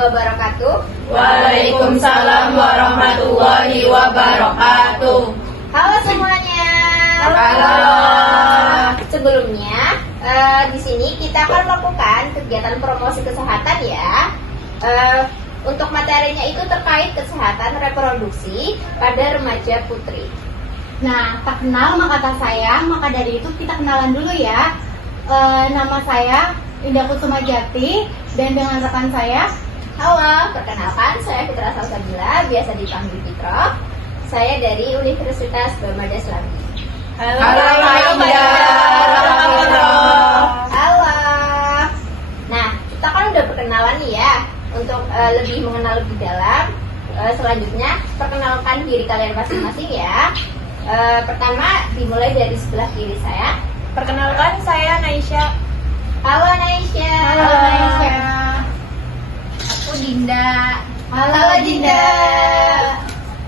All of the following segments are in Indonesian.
wabarakatuh. Waalaikumsalam warahmatullahi wabarakatuh. Halo semuanya. Halo. Sebelumnya, di sini kita akan melakukan kegiatan promosi kesehatan ya. Untuk materinya itu terkait kesehatan reproduksi pada remaja putri. Nah, tak kenal maka tak sayang, maka dari itu kita kenalan dulu ya. Nama saya Indah Kusuma Jati dan dengan rekan saya. Halo, perkenalkan saya Fitra Salsabila, biasa dipanggil Fitro. Saya dari Universitas Bamada Selami. Halo, Halo. Nah, kita kan udah perkenalan nih ya. Untuk lebih mengenal lebih dalam, selanjutnya perkenalkan diri kalian masing-masing ya. Pertama dimulai dari sebelah kiri saya. Perkenalkan, saya Naisha. Halo Naisha. Halo Naisha. Aku Dinda. Halo Dinda.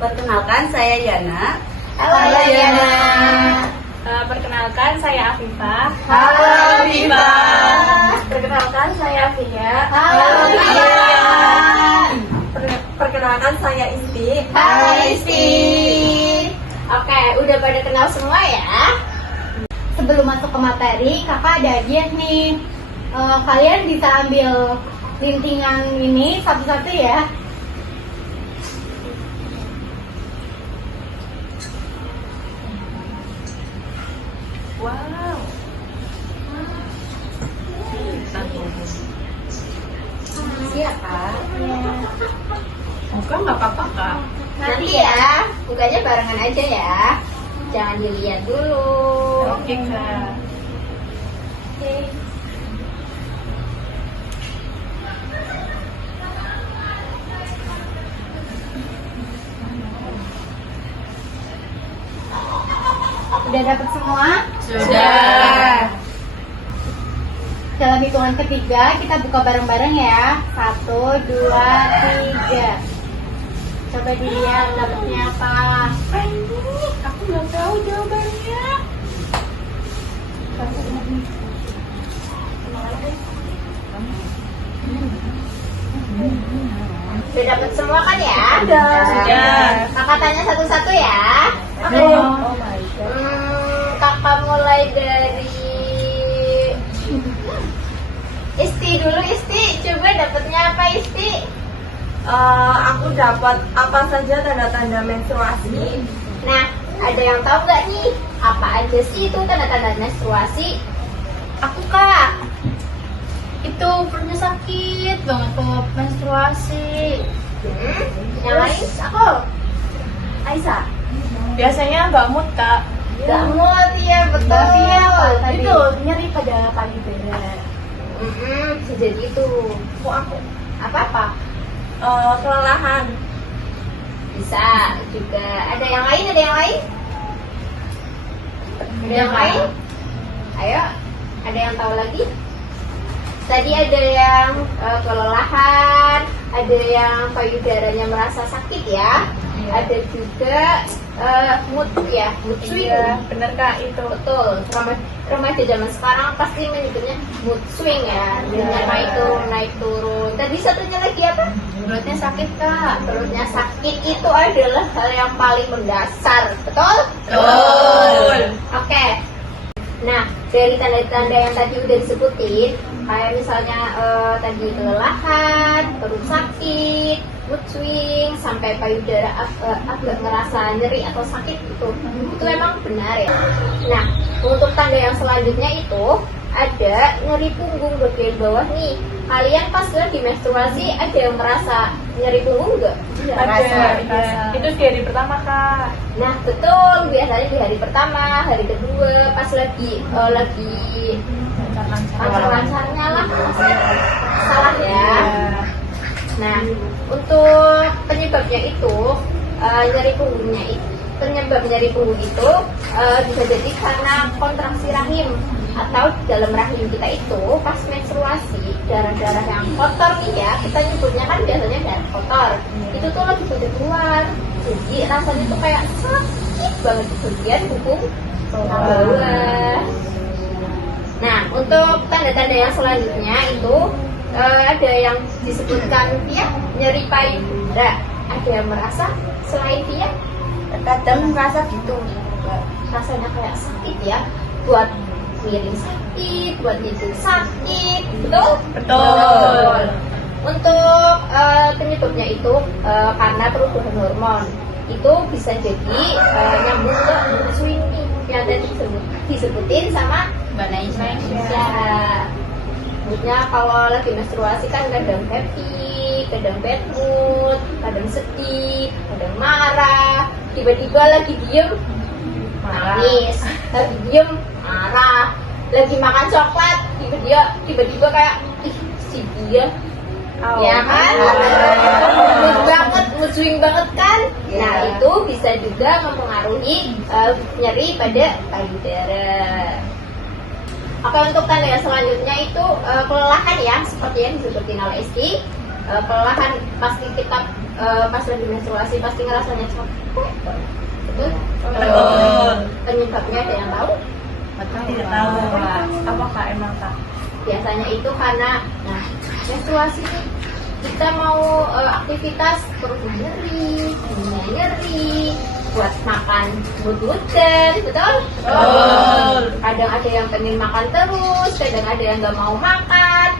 Perkenalkan, saya Yana. Halo Yana. Perkenalkan, saya Afifah. Halo Afifah. Perkenalkan, saya Afia. Halo Afia. Perkenalkan, saya Isti. Halo Isti. Oke, udah pada kenal semua ya? Sebelum masuk ke materi, kakak ada hadiah nih. Kalian bisa ambil lintingan ini satu-satu ya. Wow. Iya kak. Bukan, nggak apa-apa, Kak. Nanti ya, bukanya barengan aja ya. Jangan dilihat dulu. Oke, Kak. Oke. Udah dapat semua? Sudah. Dalam hitungan ketiga, kita buka bareng-bareng ya. 1, 2, 3. Coba dilihat dapatnya apa. Aku nggak tahu jawabannya. Udah dapat semua kan ya? Sudah. Kakak tanya satu-satu ya. Oke. Kakak mulai dari Isti dulu. Isti, coba dapatnya apa Isti? Aku dapat apa saja tanda-tanda menstruasi. Nah, ada yang tahu nggak nih apa aja sih itu tanda-tanda menstruasi? Aku kak, itu perutnya sakit banget kok menstruasi. Yang lain? Aku. Aisyah. Biasanya nggak mood, Kak. Nggak mood ya, betul. Berarti apa tadi? Itu nyeri pada pagi dada. Bisa jadi itu. Kok aku Apa-apa? kelelahan. Bisa juga. Ada yang lain? Ada yang lain? Ada yang lain? Ayo, ada yang tahu lagi? Tadi ada yang kelelahan, ada yang payudaranya merasa sakit ya. Ada juga mood ya, mood swing. Iya, bener Kak itu. Betul. Remaja zaman sekarang pasti menyebutnya mood swing ya. Dia naik turun. Tadi satunya lagi apa? Perutnya sakit kak. Perutnya sakit itu adalah hal yang paling mendasar, betul? Betul. Oke. Nah, dari tanda-tanda yang tadi udah disebutin, kayak misalnya tadi kelelahan, perut sakit, mood swing, sampai payudara agak ngerasa nyeri atau sakit itu memang benar ya. Nah, untuk tanda yang selanjutnya itu ada nyeri punggung bagian bawah nih. Kalian pas lagi menstruasi ada yang merasa nyeri punggung nggak? Ada. Itu di hari pertama, Kak. Nah betul, biasanya di hari pertama, hari kedua, pas lagi lancar-lancarnya lah, salah ya. Nah untuk penyebabnya itu penyebab nyeri punggung itu bisa jadi karena kontraksi rahim atau di dalam rahim kita itu pas menstruasi darah-darah yang kotor nih ya, kita nyebutnya kan biasanya darah kotor itu tuh lagi pada keluar, jadi rasanya tuh kayak sakit banget di bagian punggung bawah. Nah untuk tanda-tanda yang selanjutnya itu ada yang disebutkan dia nyeri payudara, ada yang merasa selain dia Kadang merasa gitu. rasanya kayak sakit ya, buat miring sakit, buat tidur sakit, betul? Betul. Untuk penyebabnya itu karena perubahan hormon itu bisa jadi nyambung ke mood swing nih yang tadi disebutin sama Mbak Naisha. Moodnya kalau lagi menstruasi kan kadang happy, kadang bad mood, kadang sedih, kadang marah, tiba-tiba lagi diem nangis, lagi diem marah, lagi makan coklat tiba-tiba kayak ih si dia ya kan, mood swing banget kan. Nah itu bisa juga mempengaruhi nyeri pada payudara. Oke, untuk tanda yang selanjutnya itu kelelahan ya, seperti yang disebutin oleh Esti. Kelelahan pasti kita pas lagi menstruasi pasti ngerasanya capek. Betul? Penyebabnya ada yang tahu? Tidak tahu. Apakah emang tak? Biasanya itu karena menstruasi nih, kita mau aktivitas perut nyeri, punggungnya nyeri, buat makan but-butan, betul? Kadang ada yang pengen makan terus, kadang ada yang nggak mau makan.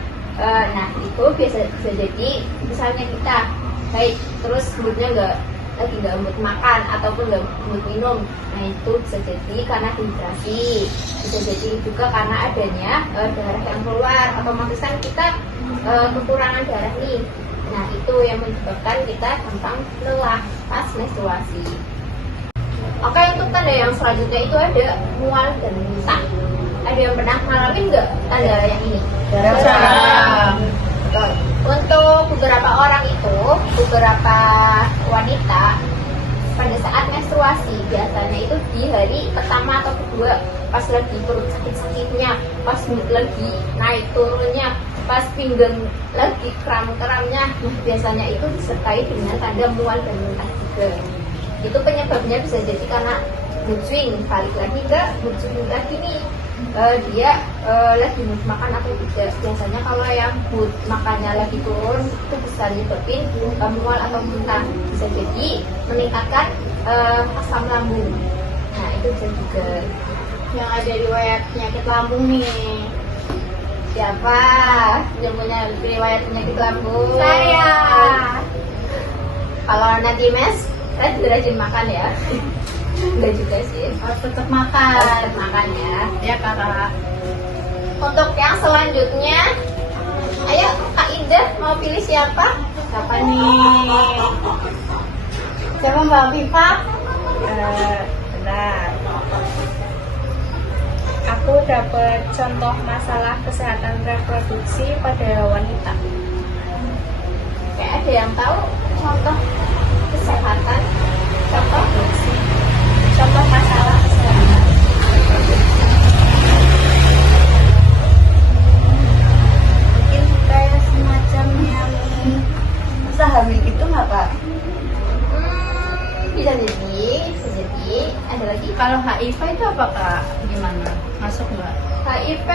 Nah itu bisa jadi misalnya kita baik terus moodnya nggak mood makan ataupun nggak mood minum. Nah itu bisa jadi karena dehidrasi, bisa jadi juga karena adanya darah yang keluar, otomatis kan kita kekurangan darah nih. Nah itu yang menyebabkan kita gampang lelah pas menstruasi. Oke, untuk tanda yang selanjutnya itu ada mual dan muntah. Ada yang pernah ngalamin nggak tanda yang ini? Jarang. Betul. Untuk beberapa orang itu, beberapa wanita pada saat menstruasi biasanya itu di hari pertama atau kedua, pas lagi perut sakit-sakitnya, pas mood lagi naik turunnya, pas pinggang lagi kram-kramnya, biasanya itu disertai dengan tanda mual dan muntah juga. Itu penyebabnya bisa jadi karena mood swing. Balik lagi ke mood swing tadi nih, dia lagi mood makan atau tidak. Biasanya kalau yang mood makannya lagi turun itu bisa nyebabin mual atau muntah, bisa jadi meningkatkan asam lambung. Nah itu bisa juga. Yang ada riwayat penyakit lambung nih. Siapa yang punya riwayat penyakit lambung? Saya. Kalau nanti mes rajin makan ya. Enggak juga sih. Harus tetap makan. Tetap makan ya. Ya kakak. Untuk yang selanjutnya, ayo Kak Indah mau pilih siapa? Siapa nih? Siapa Mbak Viva? Benar. Aku dapat contoh masalah kesehatan reproduksi pada wanita. Kayak ada yang tahu contoh kesehatan, contoh Contoh masalah kesehatan reproduksi. Mungkin kayak semacam yang Masa hamil itu nggak Pak? bisa jadi. Ada lagi? kalau HIV itu apa Kak? Gimana? Masuk nggak? HIV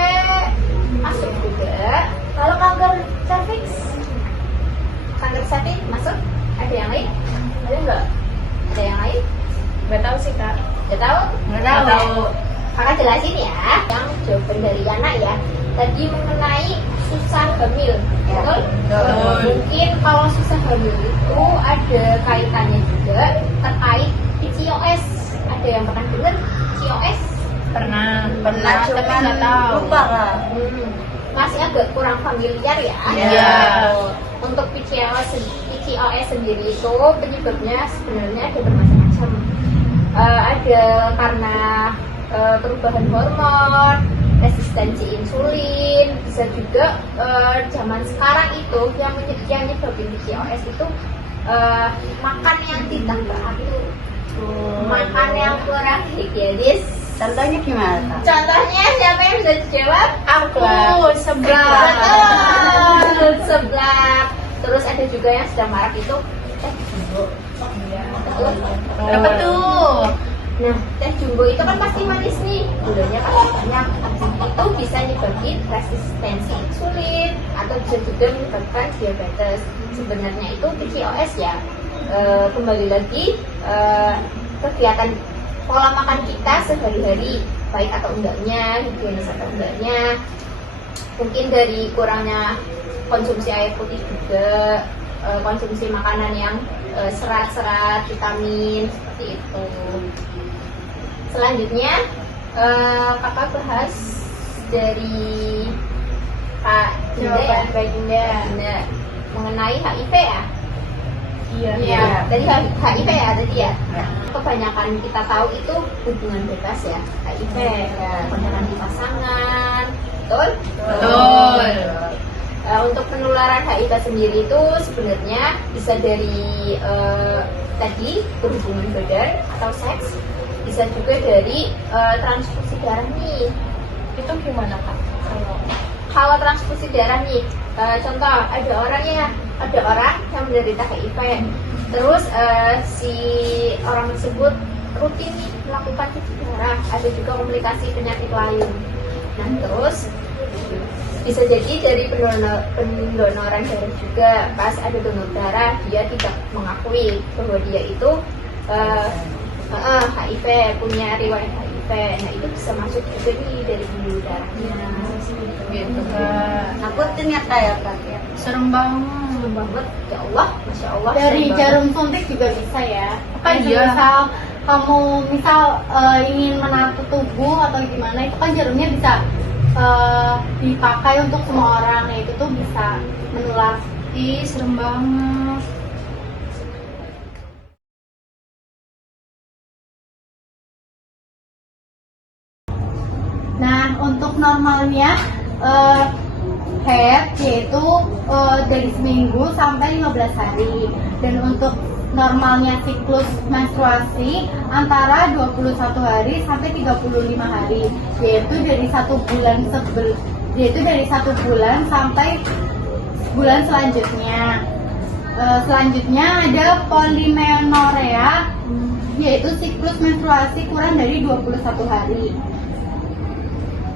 masuk juga. Kalau kanker cervix masuk. Ada yang lain? Ada nggak? Ada yang lain? Nggak tahu sih Kak. Nggak tahu? Nggak tahu. Kakak jelasin ya. Yang jawaban dari Yana ya. Tadi mengenai susah hamil, betul? Betul. Mungkin kalau susah hamil itu ada kaitannya juga terkait PCOS. Ada yang pernah dengar PCOS? Pernah tapi nggak tahu. Lupa Kak. Masih agak kurang familiar ya. Iya. Untuk PCOS sendiri itu penyebabnya sebenarnya ada bermacam-macam. Ada karena perubahan hormon, resistensi insulin, bisa juga zaman sekarang itu yang menyebabkan PCOS itu makan yang tidak teratur, makan yang kurang higienis. Contohnya gimana Kak? Contohnya siapa yang bisa dijawab? Aku sebelah. Betul, seblak. Terus ada juga yang sedang marak itu betul. Apa tuh? Nah, teh jumbo itu kan pasti manis nih, gulanya pasti banyak. Itu bisa nyebabin resistensi insulin atau bisa juga menyebabkan diabetes. Sebenarnya itu PCOS ya. Kembali lagi kegiatan pola makan kita sehari-hari, baik atau enggaknya, higienis atau enggaknya. Mungkin dari kurangnya konsumsi air putih juga, konsumsi makanan yang serat-serat, vitamin seperti itu. Selanjutnya kakak bahas dari Kak Dinda ya, Kak Dinda mengenai HIV ya. Iya. Dari HIV ya tadi ya. Kebanyakan kita tahu itu hubungan bebas ya, HIV ya, kebanyakan di pasangan, betul? Betul. Untuk penularan HIV sendiri itu sebenarnya bisa dari tadi berhubungan badan atau seks, bisa juga dari transfusi darah nih. Itu gimana Kak? Kalau transfusi darah nih, contoh ada orang yang menderita HIV, terus si orang tersebut rutin nih melakukan cuci darah, ada juga komplikasi penyakit lain. Nah terus bisa jadi dari pendonoran darah juga, pas ada donor darah dia tidak mengakui bahwa dia itu HIV, punya riwayat HIV. Nah itu bisa masuk juga nih dari pembuluh darahnya gitu. Takut ternyata ya Kak ya. Serem banget. Serem banget, ya Allah, Masya Allah. Dari serem jarum suntik juga bisa ya. Kan Iya. misal kamu ingin menatu tubuh atau gimana, itu kan jarumnya bisa dipakai untuk semua orang, ya itu tuh bisa menular. Ih, serem banget. Nah, untuk normalnya head yaitu dari seminggu sampai 15 hari, dan untuk normalnya siklus menstruasi antara 21 hari sampai 35 hari, yaitu dari 1 bulan sampai bulan selanjutnya. Selanjutnya ada polimenorea, yaitu siklus menstruasi kurang dari 21 hari.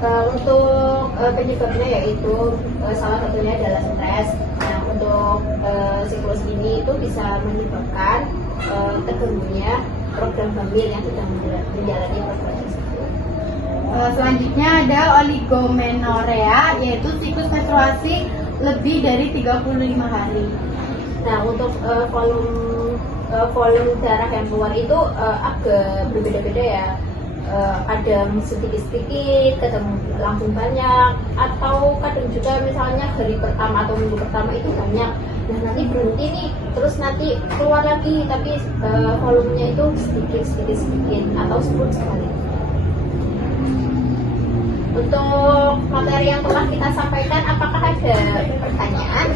Untuk penyebabnya yaitu salah satunya adalah stres. Nah untuk siklus ini itu bisa menyebabkan terganggunya program hamil yang sedang menjalani program tersebut. Selanjutnya ada oligomenorea, yaitu siklus menstruasi lebih dari 35 hari. Nah untuk volume darah yang keluar itu agak berbeda-beda ya. Kadang sedikit-sedikit, kadang langsung banyak, atau kadang juga misalnya hari pertama atau minggu pertama itu banyak. Nah nanti berhenti nih, terus nanti keluar lagi, tapi volumenya itu sedikit atau sebut sekali. Untuk materi yang telah kita sampaikan, apakah ada pertanyaan?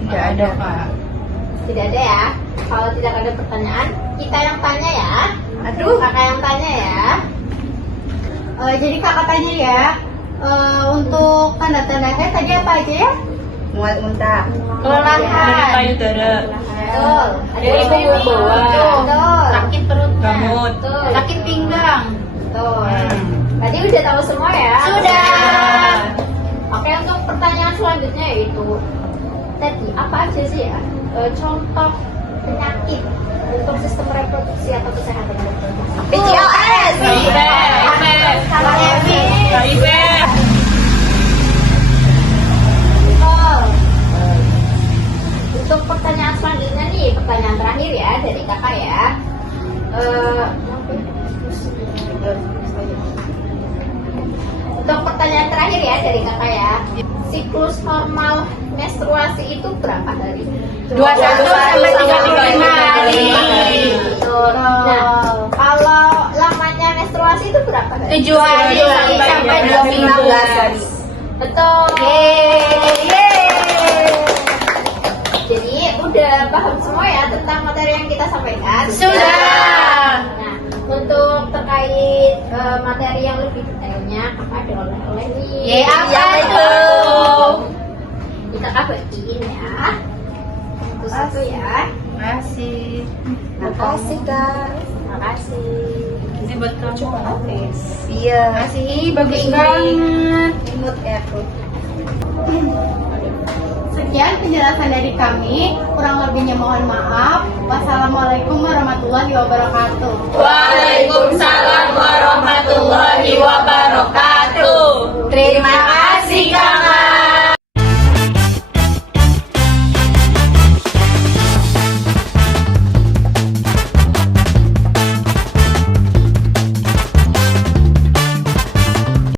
Tidak ada Kak. Tidak ada ya. Kalau tidak ada pertanyaan, kita yang tanya ya. Aduh. Kakak yang tanya ya. Jadi kakak tanya ya, untuk tanda-tanda head tadi apa aja ya? Muntah. Kelelahan, Payudara. Betul. Ada Dari ibu bawah. Betul. sakit perutnya, Gamut. Betul. sakit pinggang. Betul. Tadi udah tahu semua ya? Sudah. Oke, untuk pertanyaan selanjutnya yaitu tadi apa aja sih ya contoh penyakit untuk sistem reproduksi atau kesehatan reproduksi? PCOS. HIV. Betul. Untuk pertanyaan selanjutnya nih, pertanyaan terakhir ya dari kakak ya. Untuk pertanyaan terakhir ya dari kakak ya, siklus normal menstruasi itu berapa hari? 21 sampai 35 hari. Betul. Nah, kalau lamanya menstruasi itu berapa hari? 7 hari sampai 12 hari. Betul. Yeay. Jadi udah paham semua ya tentang materi yang kita sampaikan? Sudah. Nah, untuk terkait materi yang lebih detailnya, kakak ada oleh-oleh nih. Yeay, apa Iya, itu? Kita bagiin ya. Satu-satu ya. kasih. Makasih Kak. Makasih. Ini buat kamu. Iya. Makasih, bagus Ini. banget. Imut ya aku. Sekian penjelasan dari kami. Kurang lebihnya mohon maaf. Wassalamualaikum warahmatullahi wabarakatuh. Waalaikumsalam warahmatullahi wabarakatuh. Terima kasih Kak.